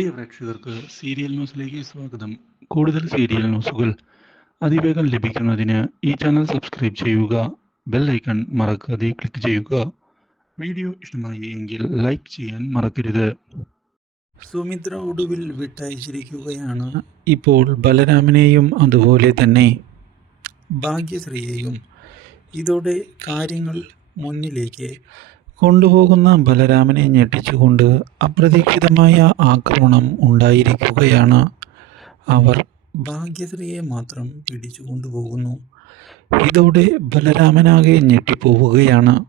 പ്രിയ പ്രേക്ഷകർക്ക് സീരിയൽ ന്യൂസിലേക്ക് സ്വാഗതം. കൂടുതൽ സീരിയൽ ന്യൂസുകൾ അതിവേഗം ലഭിക്കുന്നതിന് ഈ ചാനൽ സബ്സ്ക്രൈബ് ചെയ്യുക ബെൽ ഐക്കൺ മറക്കാതെ ക്ലിക്ക് ചെയ്യുക. വീഡിയോ ഇഷ്ടമായി എങ്കിൽ ലൈക്ക് ചെയ്യാൻ മറക്കരുത്. സുമിത്ര ഒടുവിൽ വിട്ടയച്ചിരിക്കുകയാണ്. ഇപ്പോൾ ബലരാമനെയും അതുപോലെ തന്നെ ഭാഗ്യശ്രീയെയും. ഇതോടെ കാര്യങ്ങൾ മുന്നിലേക്ക് കൊണ്ടുപോകുന്ന ബലരാമനെ ഞെട്ടിച്ചുകൊണ്ട് അപ്രതീക്ഷിതമായ ആക്രമണം ഉണ്ടായിരിക്കുകയാണ്. അവർ ഭാഗ്യശ്രീയെ മാത്രം പിടിച്ചു കൊണ്ടുപോകുന്നു ഇതോടെ ബലരാമനാകെ ഞെട്ടിപ്പോവുകയാണ്.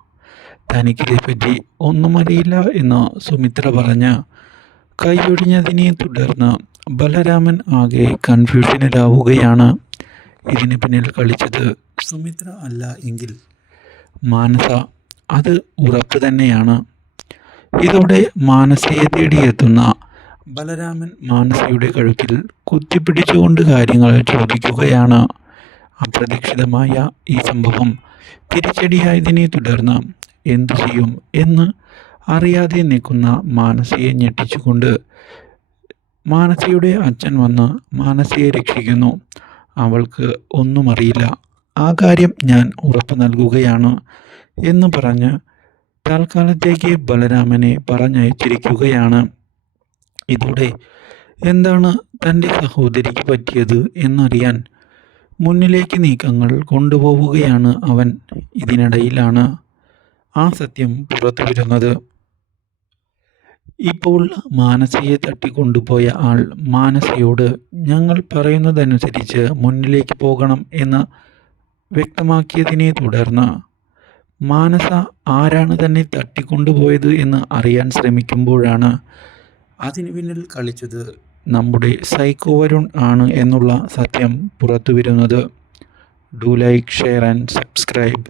തനിക്കിതേപ്പറ്റി ഒന്നും അറിയില്ല എന്ന് സുമിത്ര പറഞ്ഞ് കൈയൊഴിഞ്ഞതിനെ തുടർന്ന് ബലരാമൻ ആകെ കൺഫ്യൂഷനിലാവുകയാണ്. ഇതിന് പിന്നിൽ കളിച്ചത് സുമിത്ര അല്ല എങ്കിൽ മാനസ അത് ഉറപ്പ് തന്നെയാണ്. ഇതോടെ മാനസയെ തേടിയെത്തുന്ന ബലരാമൻ മാനസയുടെ കഴുത്തിൽ കുത്തിപ്പിടിച്ചുകൊണ്ട് കാര്യങ്ങൾ ചോദിക്കുകയാണ്. അപ്രതീക്ഷിതമായ ഈ സംഭവം തിരിച്ചടിയായതിനെ തുടർന്ന് എന്തു ചെയ്യും എന്ന് അറിയാതെ നിൽക്കുന്ന മാനസയെ ഞെട്ടിച്ചുകൊണ്ട് മാനസയുടെ അച്ഛൻ വന്ന് മാനസയെ രക്ഷിക്കുന്നു. അവൾക്ക് ഒന്നും അറിയില്ല. ആ കാര്യം ഞാൻ ഉറപ്പ് നൽകുകയാണ് എന്ന് പറഞ്ഞ് തൽക്കാലത്തേക്ക് ബലരാമനെ പറഞ്ഞയച്ചിരിക്കുകയാണ്. ഇതോടെ എന്താണ് തന്റെ സഹോദരിക്ക് പറ്റിയത് എന്നറിയാൻ മുന്നിലേക്ക് നീക്കങ്ങൾ കൊണ്ടുപോവുകയാണ് അവൻ ഇതിനിടയിലാണ്. ആ സത്യം പുറത്തു വരുന്നത് ഇപ്പോൾ മാനസയെ തട്ടിക്കൊണ്ടുപോയ ആൾ മാനസയോട് ഞങ്ങൾ പറയുന്നതനുസരിച്ച് മുന്നിലേക്ക് പോകണം എന്ന് വ്യക്തമാക്കിയതിനെ തുടർന്ന് മാനസ ആരാണ് തന്നെ തട്ടിക്കൊണ്ടുപോയത് എന്ന് അറിയാൻ ശ്രമിക്കുമ്പോഴാണ് അതിന് പിന്നിൽ കളിച്ചത് നമ്മുടെ സൈക്കോ വരുൺ ആണ് എന്നുള്ള സത്യം പുറത്തു വരുന്നത് do like share and subscribe.